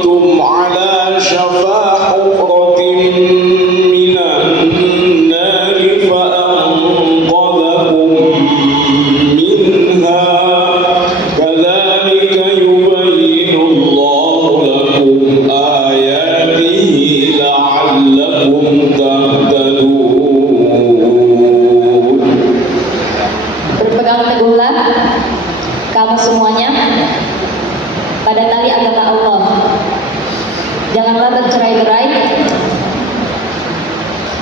كنتم على شفا حفرة من النار فأنقذكم منها كذلك يبين الله لكم آياته لعلكم تهتدون. Berpegang teguhlah kamu semuanya pada tali agama Allah. Janganlah bercerai-berai,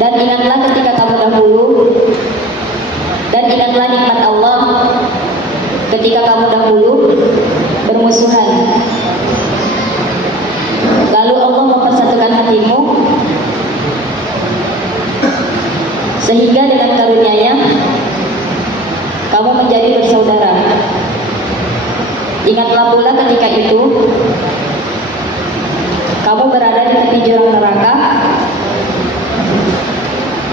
dan ingatlah ketika kamu dahulu, dan ingatlah nikmat Allah ketika kamu dahulu bermusuhan. Lalu Allah mempersatukan hatimu, sehingga dengan karunia-Nya kamu menjadi bersaudara. Ingatlah pula ketika itu kamu berada di tepi jurang neraka,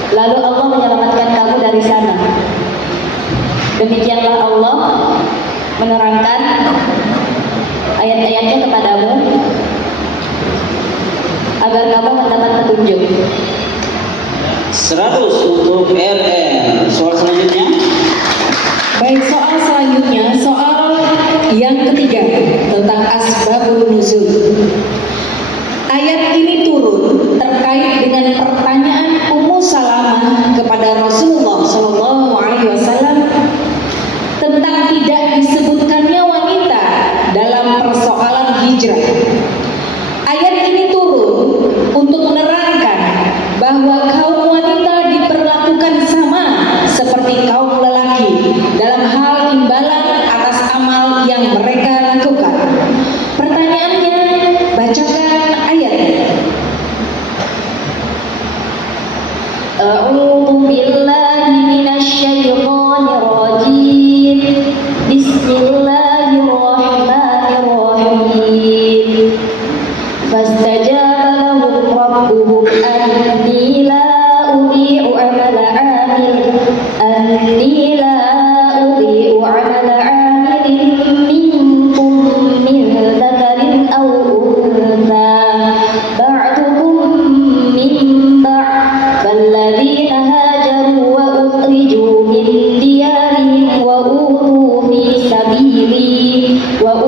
lalu Allah menyelamatkan kamu dari sana. Demikianlah Allah menerangkan ayat-ayatnya kepadamu agar kamu mendapat petunjuk. 100 untuk RR. Soal selanjutnya. Baik, soal selanjutnya, soal yang ketiga tentang asbabun nuzul. Ayat ini turun terkait dengan pertanyaan Ummu Salamah kepada Rasulullah SAW tentang tidak disebutkannya wanita dalam persoalan hijrah. Ayat ini turun untuk menerangkan bahwa kaum wanita diperlakukan sama seperti kaum lelaki dalam hal imbalan atas amal yang mereka lakukan. Pertanyaannya, bacakan ayatnya. A'udzu billahi minasyaitonir rajim. Bismillahirrahmanirrahim. Fastajaba lahum rabbuhum anni la udhi'u 'amala 'amilin minkum min dzakarin aw untha ba'dukum min ba'd falladzina hajaru wa ukhriju min diyarihim wa udhu fi sabili wa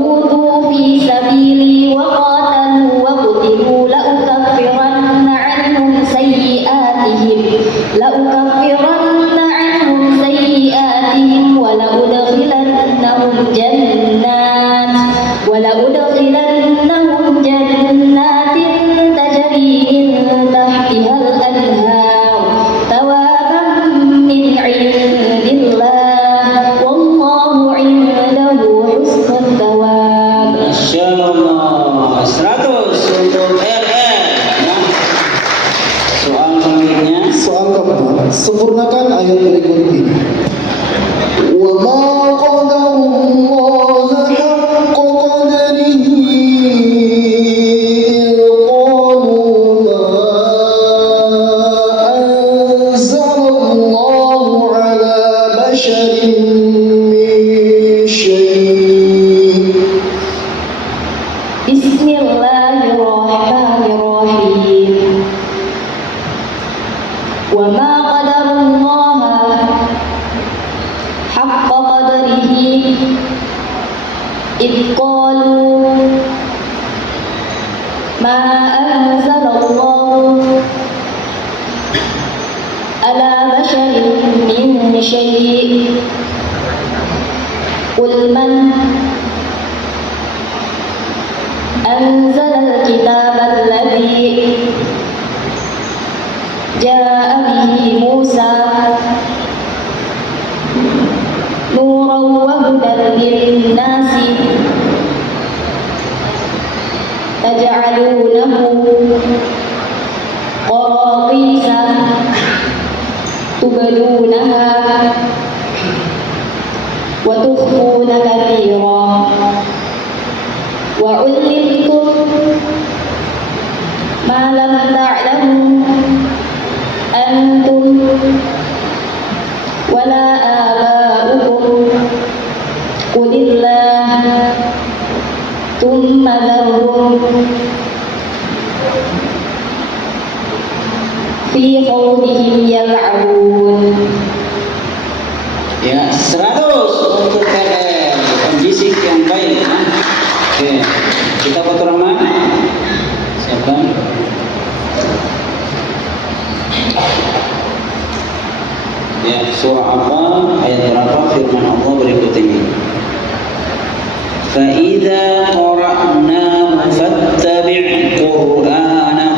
qatalu wa qutilu la ukaffiranna 'anhum sayyi'atihim wa la udkhilannahum jannatin tajri min tahtihal anhar thawaban min 'indillah wallahu 'indahu husnul thawab. Masyaallah. 100 untuk RR. Nah, soal selanjutnya. Soal keempat, sempurnakan ayat berikut ini. Wa ma qadarullaha haqqa qadrihi qalu ma anzalallahu ala basharin min syai'. Bismillahirrahmanirrahim. Wa ma qadarullaha haqqa qadrihi id qalu ma anzalallahu ala basharin min syai'. Qul man anzalal kitaba alladhi jaa bihi Musa nuran wa hudan lin-nasi taj'alunahu qaratisa tubdunaha wa tukhfuna katsiran wa 'ullimtum ma lam ta'lamu antum wala aba'ukum qulillah thumma dharhum fi khawdihim yal'abun. Ya, 100 untuk RR. Pembisik yang baik. Oke, kita foto nama. Siapa? Ya, surah apa, ayat berapa, firman Allah berikut ini. فَإِذَا قَرَأْنَاهُ فَاتَّبِعْ قُرْآنَهُ.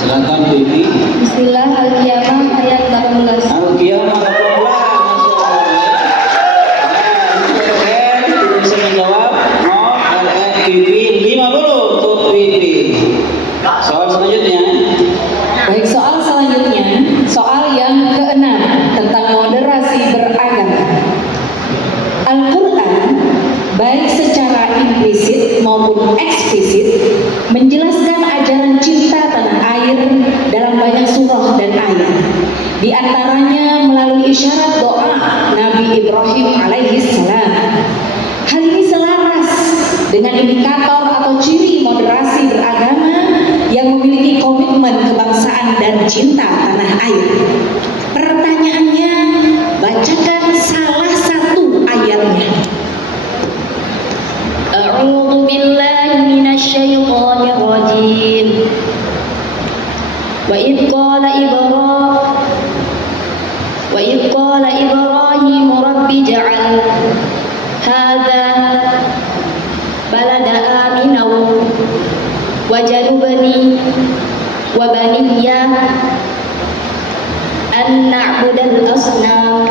Silakan Bibi. Bismillah Al-Qiyamah ayat 18. Al-Qiyamah 18. Tidak bisa menjawab. Bibi 50 untuk Bibi. Soal selanjutnya. Baik, soal selanjutnya, soal yang keenam tentang moderasi beragama. Al-Quran baik secara implisit maupun eksplisit menjelaskan ajaran cinta tanah air dalam banyak surah dan ayat. Di antaranya melalui isyarat doa Nabi Ibrahim alaihissalam. Hal ini selaras dengan indikator atau ciri moderasi beragama yang memiliki komitmen kebangsaan dan cinta tanah air. Pertanyaannya, bacakan salah satu ayatnya. A'udzu billahi minasyaitonir rajim. Wa idh qala Ibrahim rabbi ja'al hadza balada aminan wajnubni wa baniya an na'budal asnam.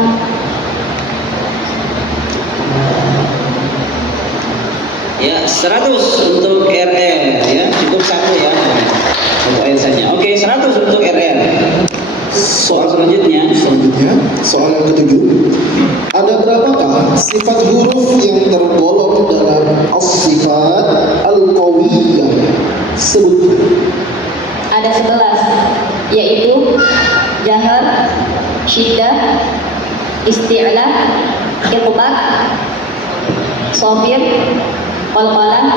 Ya, 100 untuk RR ya, cukup satu ya. Untuk ayat saja. Oke, 100 untuk RR. Soal selanjutnya. Soal yang ketujuh. Ada berapakah sifat huruf yang tergolong dalam as-sifat al-qawiyyah? Sebutkan. Ada 11, yaitu jahar, syiddah, isti'la, iqbal, shafir, qalqalah,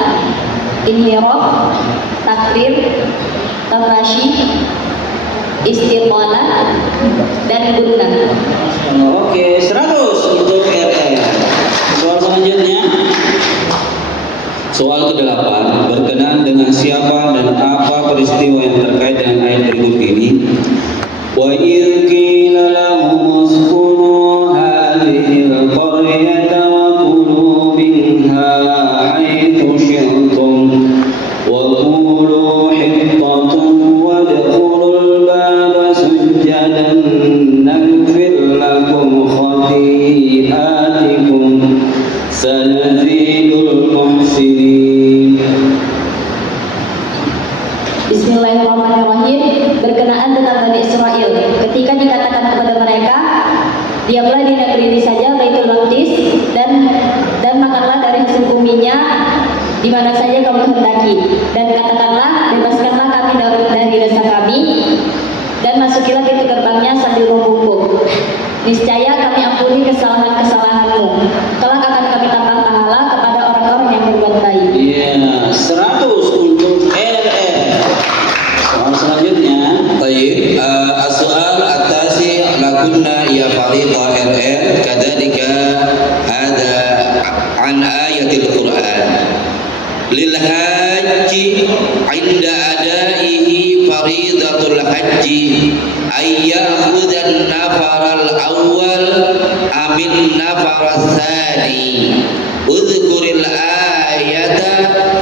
inhiraf, takrir, tafashi, istiqalah, dan gunnah. Oke, 100 untuk RR. Soal selanjutnya. Soal ke-8 berkenaan dengan siapa dan apa peristiwa yang terkait dengan ayat berikut ini. Wa idh qila lahum uskunu hadhil qaryata wa kulu minha haitsu syi'tum wa qulu hittatun wadkhulul baba sujjadan naghfir lakum khati'atikum sanazidul muhsinin. Bismillahirrahmanirrahim. Berkenaan dengan Bani Israel, ketika dikatakan kepada mereka, diamlah di negeri ini saja, Baitul Maqdis, dan makanlah dari hasil buminya di mana saja kamu kehendaki, dan katakanlah, bebaskanlah kami dari dosa kami, dan masukilah pintu gerbangnya sambil membungkuk. Niscaya kami ampuni kesalahan-kesalahanmu. Kelak akan kami tambah pahala kepada orang-orang yang berbuat baik. Iya, 100 untuk RR. Soal selanjutnya. طيب السؤال التاسع لكنا يا فريق RR كذلك هذا عن آية القرآن للحاج عند أدائه فريضة الحج أن يأخذ النفر الأول أم النفر الثاني. اذكر الآية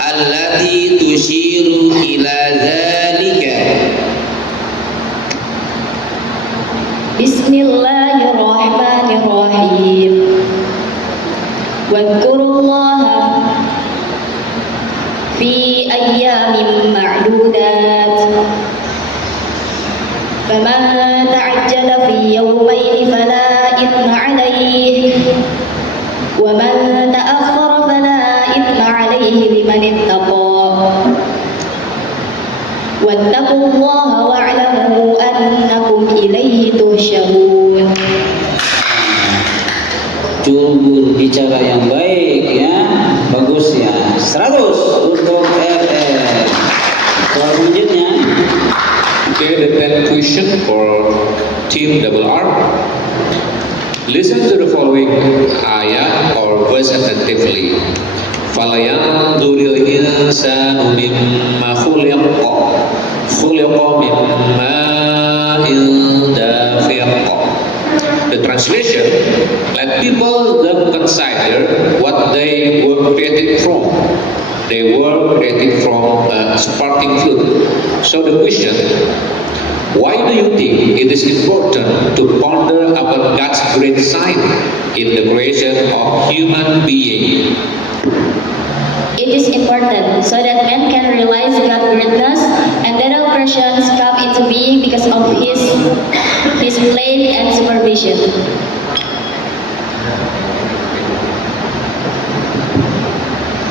التي تشير إلى ذلك. Bismillahirrahmanirrahim. Wadkurullaha fi ayyamin ma'dudat. Faman ta'ajjala fi yawmayn fala ithma 'alayhi wa man ta'akhkhara fala ithma 'alayhi liman ittaqa. Wattaqullaha wa'lamu annakum ilaihi tuhsyarun. Jujur bicara yang baik ya, bagus ya. 100 untuk RR. Soal selanjutnya. Okay, the 10th question for team double R. Listen to the following ayat or verse attentively. Falyanzuril insanu mimma khuliqa. Khuliqa min ma'in dafiq. The translation, let people then consider what they were created from. They were created from a sparkling fluid. So the question, why do you think it is important to ponder about God's great sign in the creation of human being? It is important so that man can realize God's greatness and that all creations come into being because of His plan and supervision.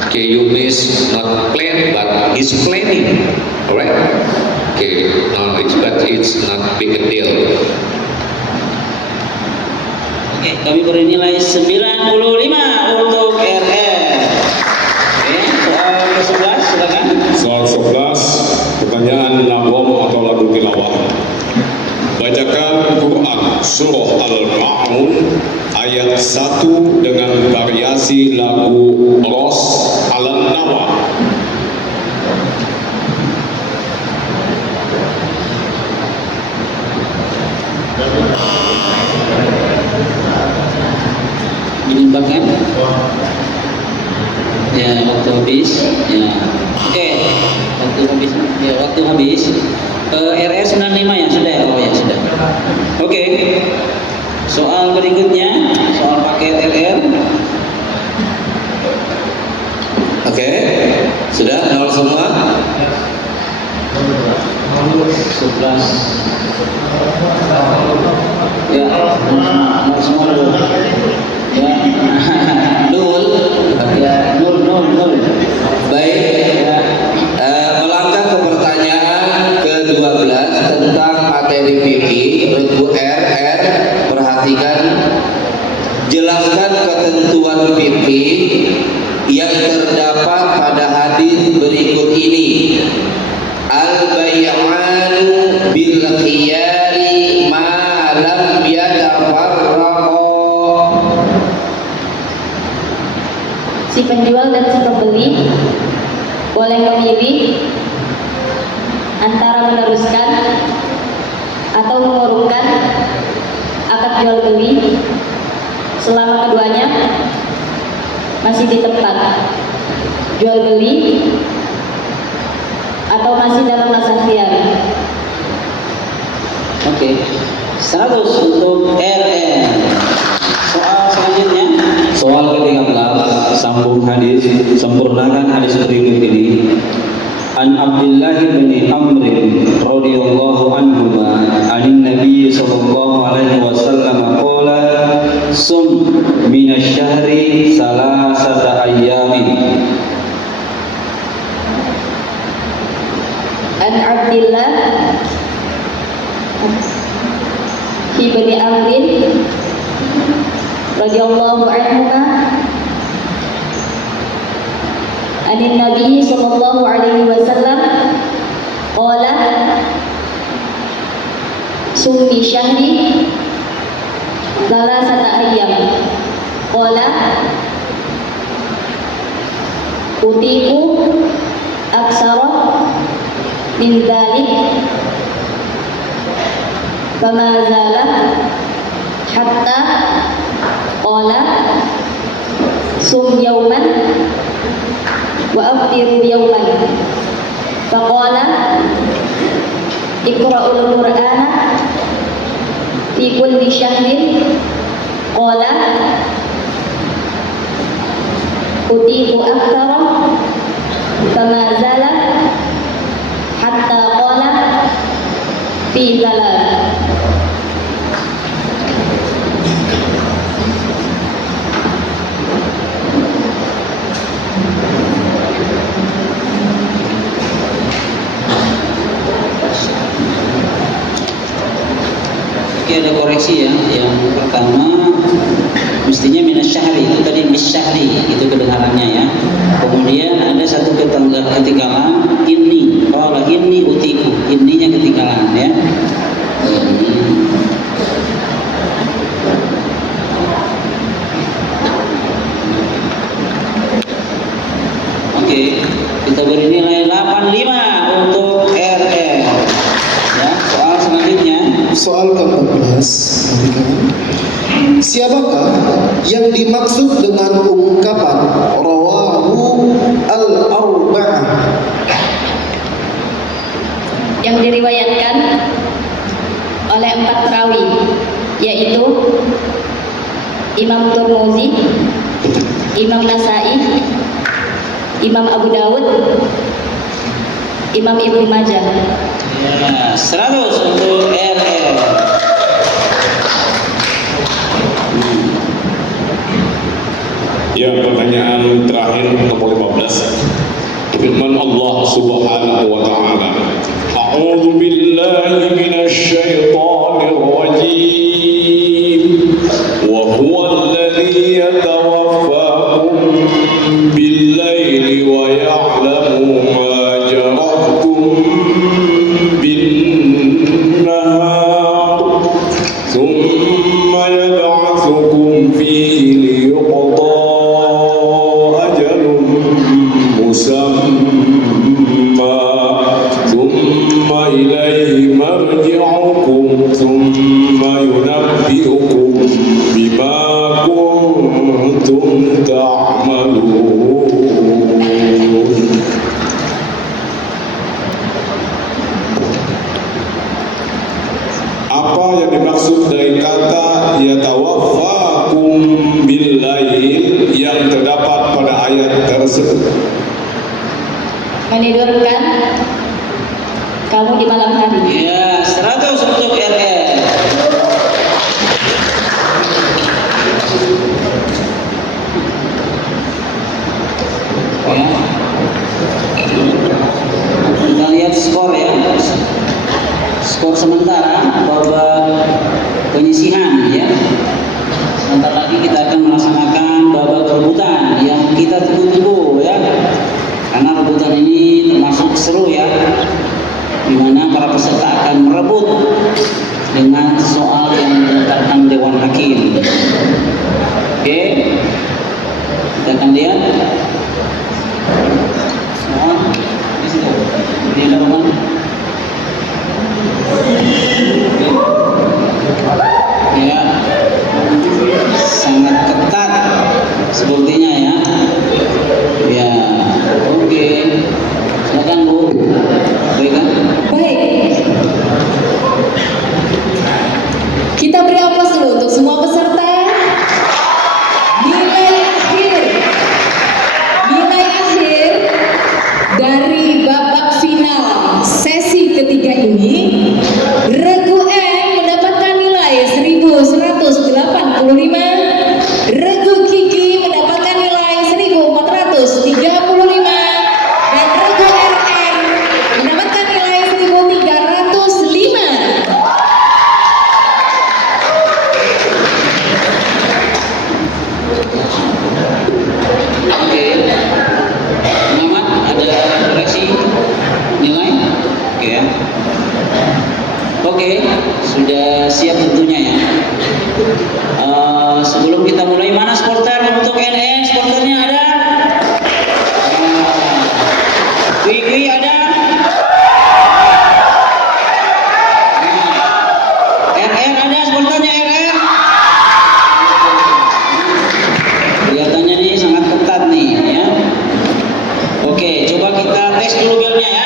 Okay, you miss not plan but His planning, alright? Okay, but it's not big a deal. Oke, kami beri nilai 95 untuk RR. Oke, soal ke-11 silakan. Soal 11, pertanyaan nagom atau lagu tilawah. Bacakan Quran Surah Al-Ma'un ayat 1 dengan variasi lagu Ros Al-Nawa. Dilimpahkan. Ya, waktu habis. Ya. Oke, waktu habis. Ya, waktu habis. RR 95 ya sudah ya. Oh ya sudah. Oke. Soal berikutnya, soal paket RR. Oke, sudah nol semua. 11. Ya, nol semua dulu. Ya. Nul. Ya, nol. Baik. Melangkah ke pertanyaan ke-12 tentang materi fikih regu RR. Perhatikan, jelaskan ketentuan fikih yang terdapat pada hadis berikut ini. Al-bay'anu bil khiyari ma lam yatafarraqa. Si penjual dan si pembeli boleh memilih antara meneruskan atau mengurungkan akad jual beli selama keduanya masih di tempat jual beli atau masih dalam masa khiyar. Oke. 100 untuk RR. Soal selanjutnya. Soal ke-13, sambung hadis, sempurnakan hadis berikut ini. An Abdullah bin Amr radhiyallahu anhu anin Nabi sallallahu alaihi wasallam qala sum min asy-syahri salasata ayyamin. An Abdillah ibni Amrin radhiyallahu anhuma anin Nabi sallallahu alaihi wasallam qala summi syahri salasata ayyam qala utiku aksara min dzalik fama zala hatta qala sum yawman wa aftiru yawman faqala iqra'ul qur'ana fi kulli syahrin? Qala utitu aktsara fama zala hatta qala fi thalath. Ada koreksi ya. Yang pertama mestinya minas syahri, itu tadi misyahri, itu kedengarannya ya. Kemudian ada satu ketinggalan ini, kalau ini utiku, ininya ketinggalan ya. Oke, kita beri nilai 85 untuk RR. Ya, soal selanjutnya. Soal ke-14. Siapakah yang dimaksud dengan ungkapan rawahu al-arba'ah? Yang diriwayatkan oleh 4 perawi, yaitu Imam Tirmidzi, Imam Nasai, Imam Abu Dawud, Imam Ibnu Majah. Ya, 100 untuk RR. Ya, pertanyaan terakhir nomor 15. Firman Allah Subhanahu wa taala, A'udzu billahi minasy syaithanir rajim. Wa huwa alladzi yatawaffakum bil-laili wa ya'lamu ma jarahtum bin-nahar. Thumma yab'atsukum fihi liyuqda مسمى ثم إليه مرجعكم ثم ينبئكم بما كنتم تعملون. Apa yang dimaksud dari kata yatawaffakum bil-lail yang terdapat pada ayat tersebut? Menidurkan kamu di malam hari. Ya, 100 untuk RR. Ya. Kita lihat skor ya. Skor sementara babak penyisihan ya. Sebentar lagi kita akan melaksanakan babak rebutan yang kita tunggu-tunggu ya. Karena rebutan ini termasuk seru ya, di mana para peserta akan merebut dengan soal yang diletakkan Dewan Hakim. Oke, kita akan lihat soal di situ. Di halaman. Ya, sangat ketat sepertinya ya. Ya, oke. Silakan Bu. Baik kan? Baik. Kita beri aplaus dulu untuk semua peserta. Nilai akhir dari babak final sesi ketiga ini, Regu N mendapatkan nilai 1185, Regu Kiki mendapatkan nilai 1435, dan Regu RR mendapatkan nilai 1305. Oke. Muhammad, ada koreksi nilai? Oke ya. Oke, sudah siap tentunya ya. Sebelum kita mulai, mana supporter untuk NN? Supporternya ada? Wih ada? RR ada supporternya RR? Kelihatannya nih sangat ketat nih ya. Oke, coba kita tes dulu belnya ya.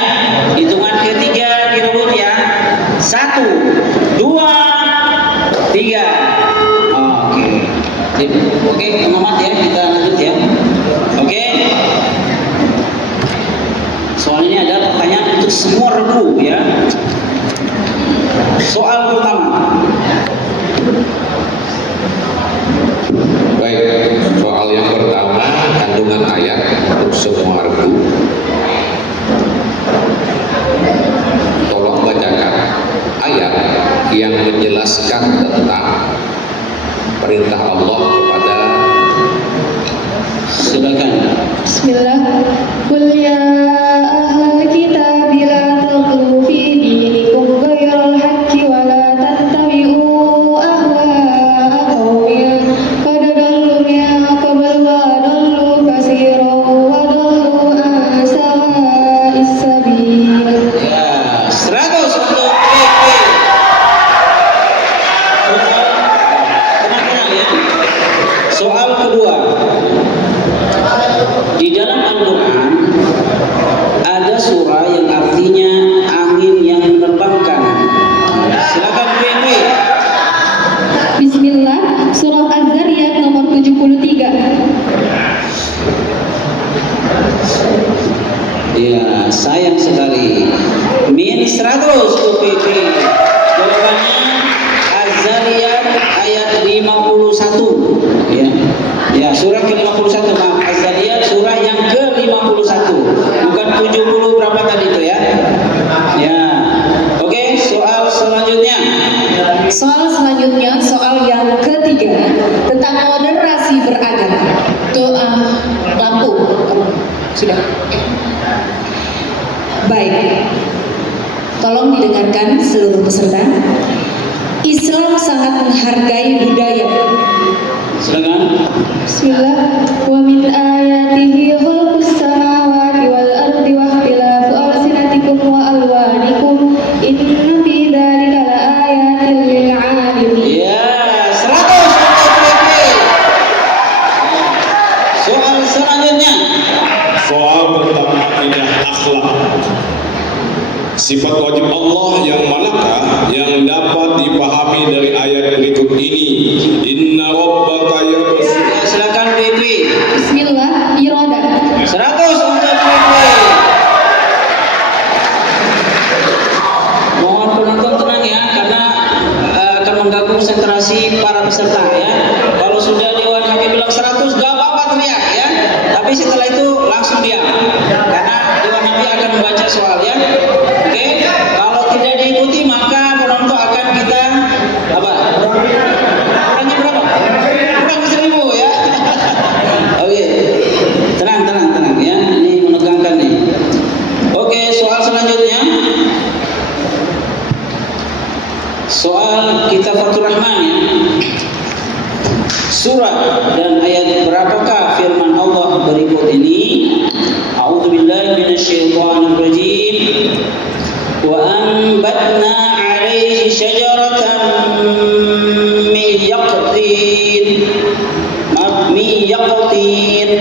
Hitungan ketiga direbut ya. 1, 2, Oke, pengamat ya, kita lanjut ya. Oke. Soal ini ada pertanyaan untuk semua regu ya. Soal pertama. Baik, soal yang pertama kandungan ayat untuk semua regu. Tolong bacakan ayat yang menjelaskan tentang perintah Allah kepada. Silakan. Bismillah. Qul ya ahlal kitab la taghlu fi dinikum ghairal haqqi wa la tattabi'u ahwa'a qaumin qad dallu min qabl wa dallu katsiran wa dallu an sawa'is sabil. Ya, 100 untuk PP. Tenang-tenang ya. Soal kedua. Di dalam Al-Quran ada surah yang artinya angin yang menerbangkan. Silakan PP. Bismillah. Surah Az-Zariyat nomor 73. Ya, sayang sekali. Min 100 untuk PP. Jawabannya Az-Zariyat ayat 51. Ya. Ya, surah ke-51, Pak. Az-Zariyat surah yang ke-51. Bukan 70 berapa tadi itu ya. Ya. Oke, soal selanjutnya. Soal selanjutnya, soal yang ketiga tentang moderasi beragama. Tuh, lampu. Sudah. Baik. Tolong didengarkan seluruh peserta. Islam sangat menghargai budaya. Silakan. Bismillah. Wa min ayatihi khalqus samawati wal ardi wa ikhtilafu alsinatikum wa alwanikum inna fi dzalika laayatin lil 'alimin. Ya, 100 untuk PP. Soal selanjutnya. Soal tentang akidah akhlak. Sifat wajib Allah yang manakah yang dapat dipahami dari ayat berikut ini? Inna rabbaka yabsu. Ya, silakan PP. Bismillah. Iroda. 100 untuk PP. Mohon penonton tenang ya, karena akan mengganggu konsentrasi para peserta ya. Kalau sudah Dewan Hakim bilang 100, gak apa-apa teriak ya. Tapi setelah itu langsung diam, karena Dewan Hakim akan membaca soal ya. Oke, kalau tidak diikuti maka penonton akan kita apa? Kurangnya berapa? Kurang 1000 ya. Oke, tenang ya. Ini menegangkan nih. Oke, soal selanjutnya. Soal Kitab Fathur Rahman ya. Surah dan ayat berapakah firman Allah berikut ini? A'udzubillahi minasyaitonir rajim. Wa anbatna 'alaihi syajaratan min yaqtin. Min yaqtin.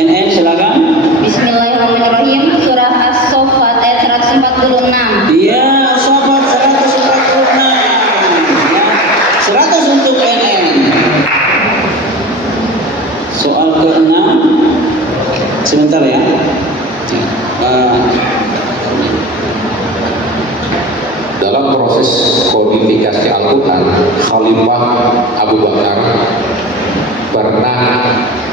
NN silakan. Bismillahirrahmanirrahim. Surah As-Saffat ayat 146. Iya, sobat 146. Ya, 100 untuk NN. Soal ke-6. Sebentar ya. Dalam proses kodifikasi Al-Quran, Khalifah Abu Bakar pernah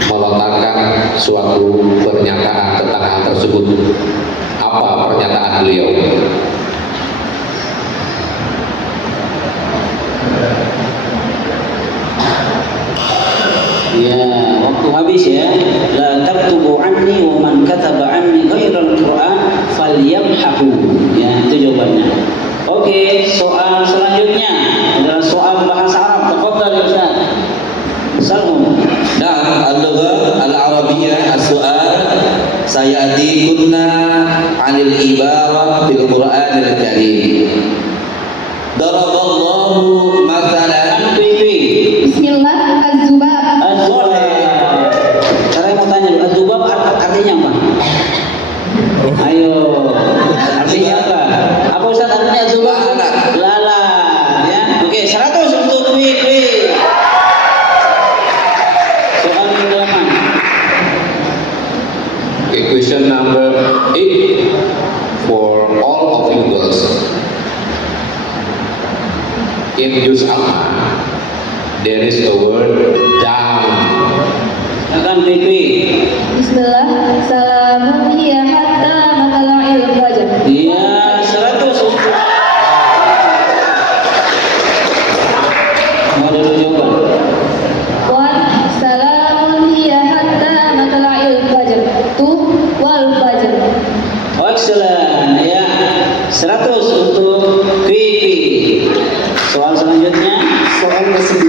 melontarkan suatu pernyataan tentang hal tersebut. Apa pernyataan beliau? Ya, waktu habis ya. La taktubu anni wa man kataba anni ghairal Qur'an falyamhahu. Ya, itu jawabannya. Oke, soal selanjutnya adalah soal bahasa Arab. Tafadhal ya Ustaz. Salam. Nah, al-lugha al-arabiyyah as-su'al sayati kunna 'anil ibarah fil Qur'anil Karim. Daraballahu mathalan in juz amma there is a word down. Silakan Fikri. Bismillah. Salamun hiya hatta matla'il fajr. Iya, 100 untuk. Mau dulu jawaban. Salamun hiya hatta matla'il fajr. Tu wal fajr. Excellent. Ya, 100 untuk Fikri. Soal selanjutnya. Soal ke-9.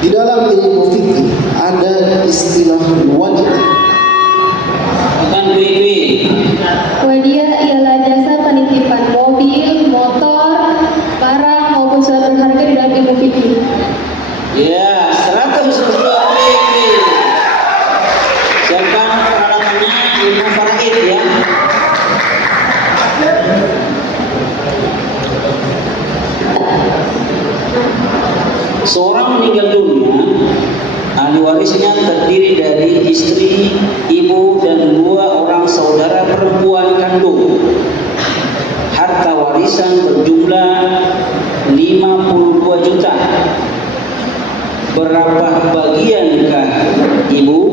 Di dalam ilmu fikih ada istilah wadiah. Silakan Fikri. Wadiah ialah jasa penitipan mobil, motor, barang maupun surat berharga di dalam ilmu fikih. Ya, 100 untuk Fikri. Siapkan peralatannya ilmu faraid ya. Seorang meninggal dunia, ahli warisnya terdiri dari istri, ibu, dan 2 orang saudara perempuan kandung. Harta warisan berjumlah 52 juta. Berapa bagiankah ibu?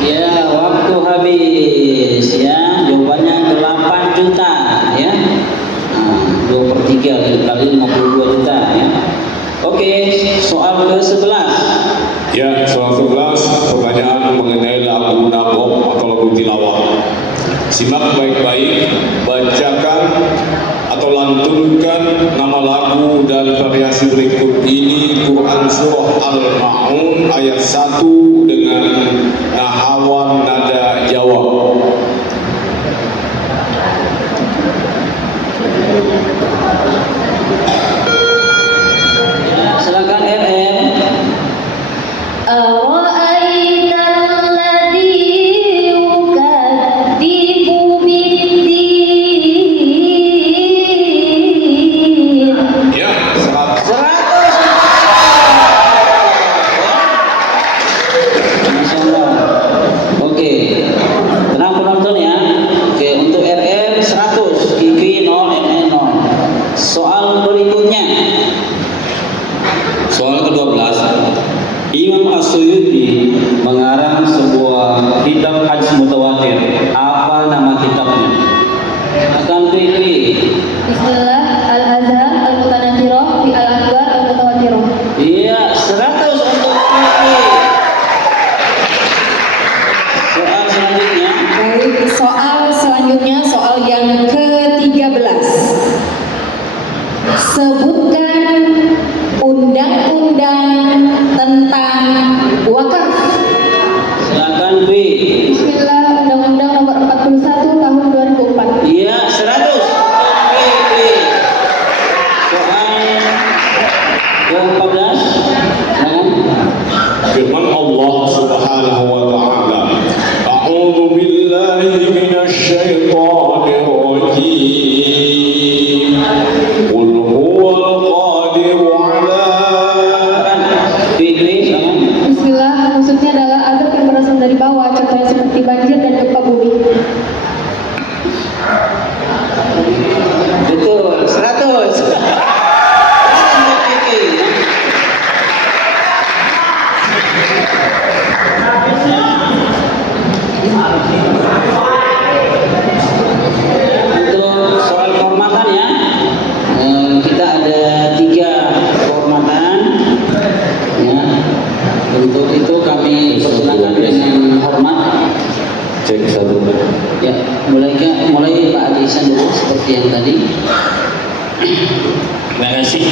Ya, waktu habis ya. Jawabannya 8 juta ya. Nah, 2/3 kali 52 juta ya. Oke, soal ke-11. Ya, soal 11 pertanyaan mengenai lagu nagom atau lagu tilawah. Simak baik-baik, bacakan atau lantunkan nama lagu dan variasi berikut ini. Quran Surah Al-Ma'un ayat 1 dengan nahawan nada jawab. Ya, silakan RM. Ara'aital ladzi yukadzibu biddin. Ya, 100. 100. Masya Allah. Oke, tenang penonton ya. Oke, untuk RM 100, Kiki 0, NN 0. Soal berikutnya. Soal ke-12. Imam As-Suyuti mengarang sebuah kitab hadis mutawatir. Apa nama kitabnya? Akan Fikri. Bismillah. Al-Azhar Al-Mutanakhiroh fi Al-Akhbar Al-Mutawatiroh. Iya, 100 untuk Fikri. Soal selanjutnya. Baik, soal selanjutnya soal yang ke-13. Sebutkan undang-undang tentang wakaf. Silakan B. Bismillah. Undang-Undang Nomor 41 Tahun 2004. Iya, 100 untuk Fikri. Soal ke-14. Silakan. Firman Allah Subhanahu wa taala, A'udzu billahi minasy syaithanir rajim. Qul huwal qadiru 'ala Fikri, silakan. Bismillah. Maksudnya adalah azab yang berasal dari bawah, contohnya seperti banjir dan gempa bumi. Betul, 100. Untuk Fikri. Untuk soal kehormatan ya, kita ada 3 kehormatan ya. Untuk itu kami persilakan dengan hormat. Cek 1. Ya, mulai Pak Adisan dulu seperti yang tadi. Terima kasih.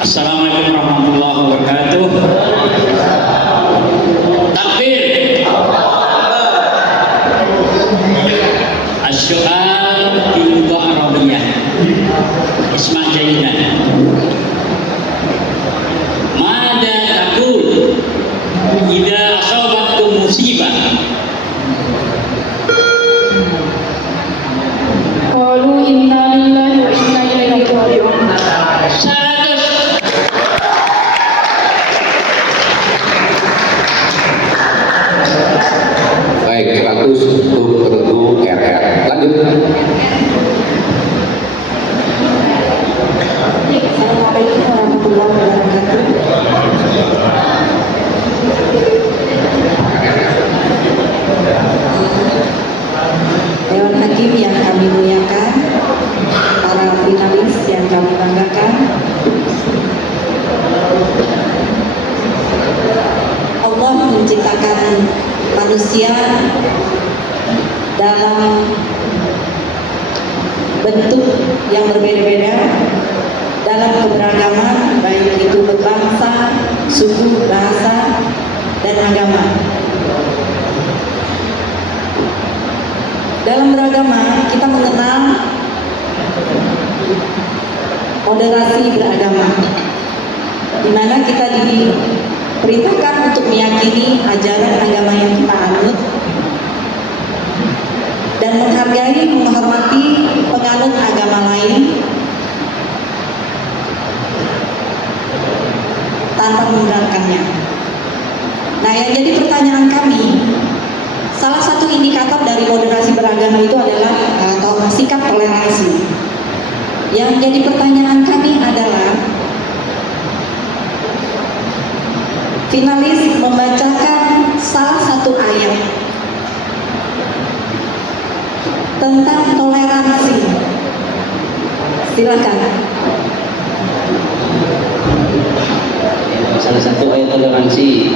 Assalamualaikum warahmatullahi wabarakatuh. Takbir. As-soal di lughah Arabiyah. Isma' jayyidan. Mada taqul idza asabatkum musibah? Qalu inna lillahi wa inna ilaihi raji'un. 100. Baik, 100 untuk perlu RR. Lanjut. Assalamualaikum warahmatullahi wabarakatuh. Dewan Hakim yang kami muliakan, para finalis yang kami banggakan, Allah menciptakan manusia dalam bentuk yang berbeda-beda, dalam keberagaman, baik itu berbangsa, suku, bahasa, dan agama. Dalam beragama, kita mengenal moderasi beragama, di mana kita diperintahkan untuk meyakini ajaran agama yang kita anut dan menghargai, menghormati penganut agama lain tanpa memberatkannya. Nah, yang jadi pertanyaan kami, salah satu indikator dari moderasi beragama itu adalah atau sikap toleransi. Yang jadi pertanyaan kami adalah, finalis membacakan salah satu ayat tentang toleransi. Silakan. Salah satu ayat toleransi